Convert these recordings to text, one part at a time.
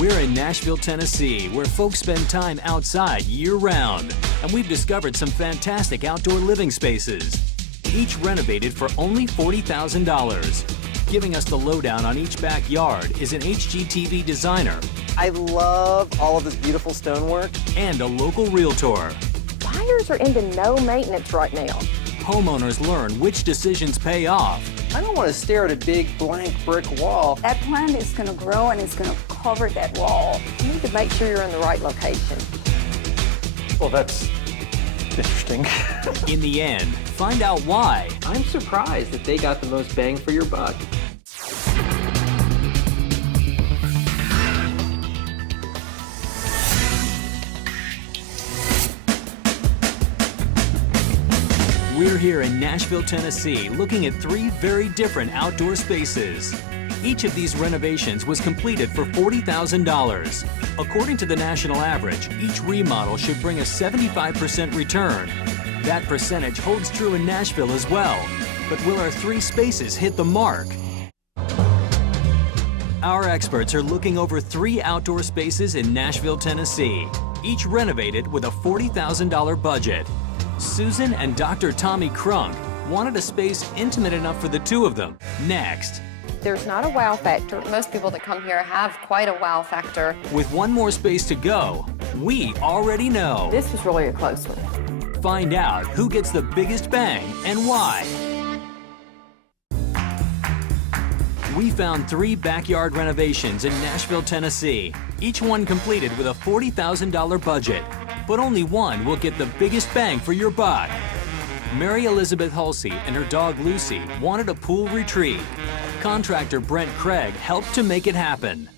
We're in Nashville, Tennessee, where folks spend time outside year-round, and we've discovered some fantastic outdoor living spaces, each renovated for only $40,000. Giving us the lowdown on each backyard is an HGTV designer. I love all of this beautiful stonework. And a local realtor. Buyers are into no maintenance right now. Homeowners learn which decisions pay off. I don't want to stare at a big blank brick wall. That plant is going to grow and it's going to cover that wall. You need to make sure you're in the right location. Well, that's interesting. In the end, find out why. I'm surprised that they got the most bang for your buck. We're here in Nashville, Tennessee, looking at 3 very different outdoor spaces. Each of these renovations was completed for $40,000. According to the national average, each remodel should bring a 75% return. That percentage holds true in Nashville as well. But will our 3 spaces hit the mark? Our experts are looking over 3 outdoor spaces in Nashville, Tennessee, each renovated with a $40,000 budget. Susan and Dr. Tommy Crunk wanted a space intimate enough for the 2 of them. Next. There's not a wow factor. Most people that come here have quite a wow factor. With 1 more space to go, we already know. This was really a close one. Find out who gets the biggest bang and why. We found 3 backyard renovations in Nashville, Tennessee, each one completed with a $40,000 budget. But only one will get the biggest bang for your buck. Mary Elizabeth Hulsey and her dog Lucy wanted a pool retreat. Contractor Brent Craig helped to make it happen.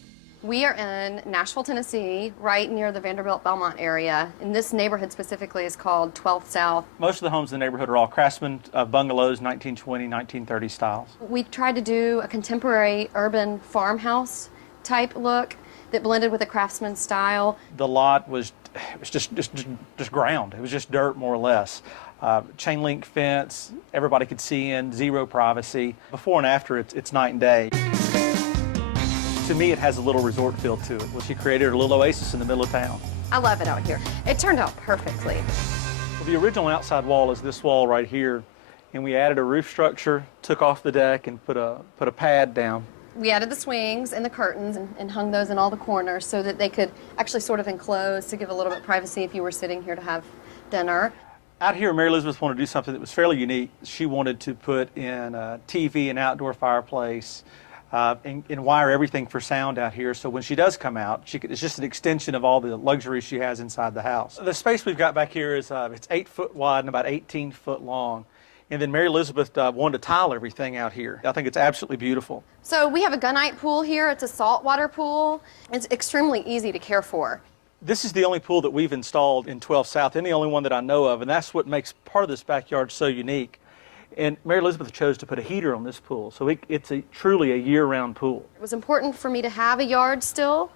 We are in Nashville, Tennessee, right near the Vanderbilt-Belmont area. And this neighborhood specifically is called 12th South. Most of the homes in the neighborhood are all craftsman bungalows, 1920, 1930 styles. We tried to do a contemporary urban farmhouse type look that blended with a craftsman style. The lot was just ground. It was just dirt, more or less. Chain link fence, everybody could see in, 0 privacy. Before and after, it's night and day. To me, it has a little resort feel to it. Well, she created a little oasis in the middle of town. I love it out here. It turned out perfectly. Well, the original outside wall is this wall right here, and we added a roof structure, took off the deck, and put a pad down. We added the swings and the curtains and hung those in all the corners so that they could actually sort of enclose to give a little bit of privacy if you were sitting here to have dinner. Out here, Mary Elizabeth wanted to do something that was fairly unique. She wanted to put in a TV, an outdoor fireplace, and wire everything for sound out here. So when she does come out, it's just an extension of all the luxuries she has inside the house. The space we've got back here is it's 8 foot wide and about 18 foot long. And then Mary Elizabeth wanted to tile everything out here. I think it's absolutely beautiful. So we have a gunite pool here. It's a saltwater pool. It's extremely easy to care for. This is the only pool that we've installed in 12 South, and the only one that I know of, and that's what makes part of this backyard so unique. And Mary Elizabeth chose to put a heater on this pool, so it's truly a year-round pool. It was important for me to have a yard still,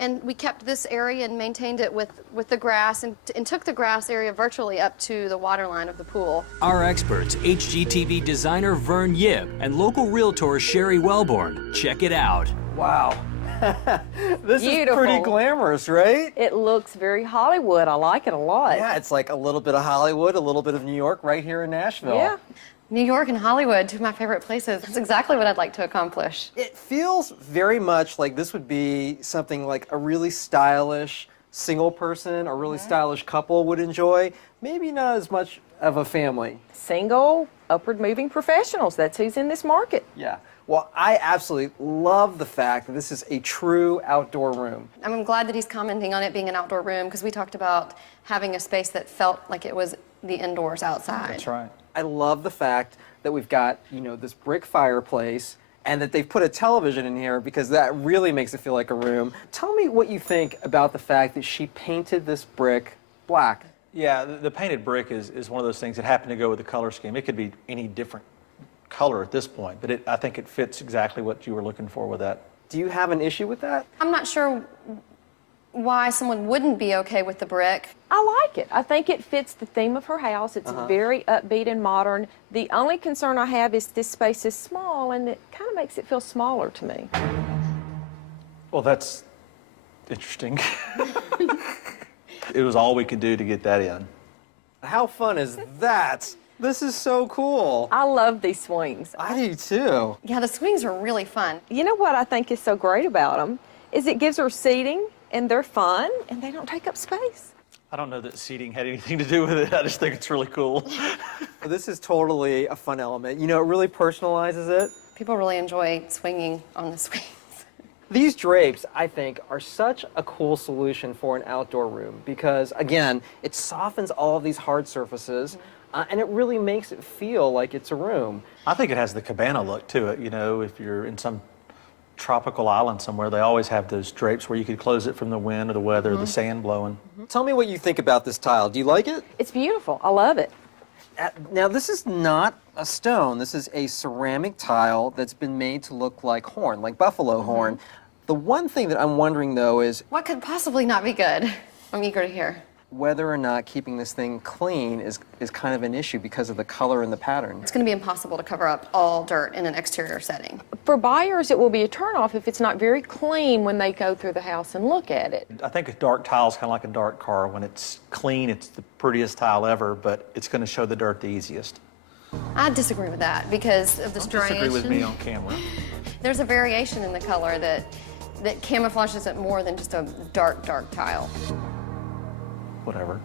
and we kept this area and maintained it with the grass and took the grass area virtually up to the water line of the pool. Our experts, HGTV designer Vern Yip and local realtor Sherry Wellborn. Check it out. Wow. This Beautiful. is pretty glamorous, right? It looks very Hollywood. I like it a lot. Yeah, it's like a little bit of Hollywood, a little bit of New York right here in Nashville. Yeah. New York and Hollywood, 2 of my favorite places. That's exactly what I'd like to accomplish. It feels very much like this would be something like a really stylish single person or really stylish couple would enjoy. Maybe not as much of a family. Single, upward moving professionals. That's who's in this market. Yeah. Well, I absolutely love the fact that this is a true outdoor room. I'm glad that he's commenting on it being an outdoor room because we talked about having a space that felt like it was the indoors outside. That's right. I love the fact that we've got, this brick fireplace and that they've put a television in here because that really makes it feel like a room. Tell me what you think about the fact that she painted this brick black. Yeah, the painted brick is one of those things that happen to go with the color scheme. It could be any different color at this point, but I think it fits exactly what you were looking for with that. Do you have an issue with that? I'm not sure why someone wouldn't be okay with the brick. I like it. I think it fits the theme of her house. It's very upbeat and modern. The only concern I have is this space is small and it kind of makes it feel smaller to me. Well, that's interesting. It was all we could do to get that in. How fun is that? This is so cool. I love these swings. I do too. Yeah, the swings are really fun. You know what I think is so great about them is it gives her seating, and they're fun, and they don't take up space. I don't know that seating had anything to do with it. I just think it's really cool. This is totally a fun element. You know, it really personalizes it. People really enjoy swinging on the swings. These drapes, I think, are such a cool solution for an outdoor room because, again, it softens all of these hard surfaces and it really makes it feel like it's a room. I think it has the cabana look to it. You know, if you're in some tropical island somewhere, they always have those drapes where you could close it from the wind or the weather, or the sand blowing. Tell me what you think about this tile. Do you like it? It's beautiful. I love it. Now, this is not a stone. This is a ceramic tile that's been made to look like horn, like buffalo horn. The one thing that I'm wondering, though, is What could possibly not be good? I'm eager to hear. whether or not keeping this thing clean is kind of an issue because of the color and the pattern. It's going to be impossible to cover up all dirt in an exterior setting. For buyers, it will be a turnoff if it's not very clean when they go through the house and look at it. I think a dark tile is kind of like a dark car. When it's clean, it's the prettiest tile ever, but it's going to show the dirt the easiest. I disagree with that because of the Don't striation. disagree with me on camera. There's a variation in the color that camouflages it more than just a dark, dark tile. Whatever.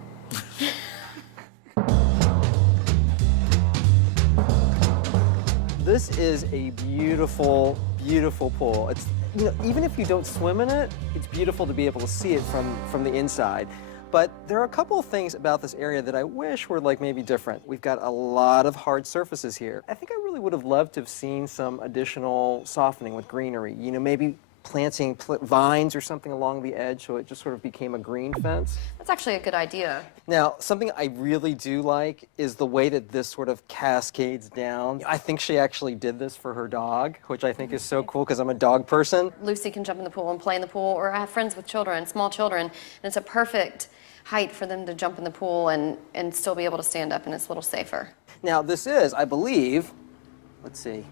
This is a beautiful, beautiful pool. It's, you know, even if you don't swim in it, it's beautiful to be able to see it from the inside. But there are a couple of things about this area that I wish were like maybe different. We've got a lot of hard surfaces here. I think I really would have loved to have seen some additional softening with greenery. You know, maybe planting vines or something along the edge so it just sort of became a green fence. That's actually a good idea. Now, something I really do like is the way that this sort of cascades down. I think she actually did this for her dog, which I think is so cool because I'm a dog person. Lucy can jump in the pool and play in the pool, or I have friends with children, small children, and it's a perfect height for them to jump in the pool and still be able to stand up, and it's a little safer. Now, this is, I believe, let's see.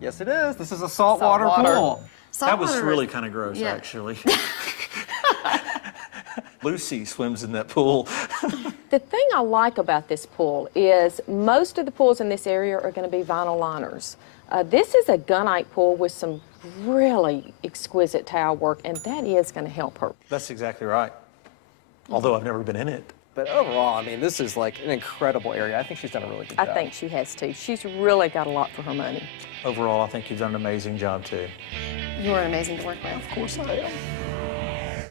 Yes, it is. This is a saltwater Saltwater. pool. That was Saltwater really is- kind of gross, yeah. actually. Lucy swims in that pool. The thing I like about this pool is most of the pools in this area are going to be vinyl liners. This is a gunite pool with some really exquisite tile work, and that is going to help her. That's exactly right. Although I've never been in it. But overall, I mean, this is like an incredible area. I think she's done a really good job. I think she has too. She's really got a lot for her money. Overall, I think you've done an amazing job, too. You are amazing to work with. Of course I am.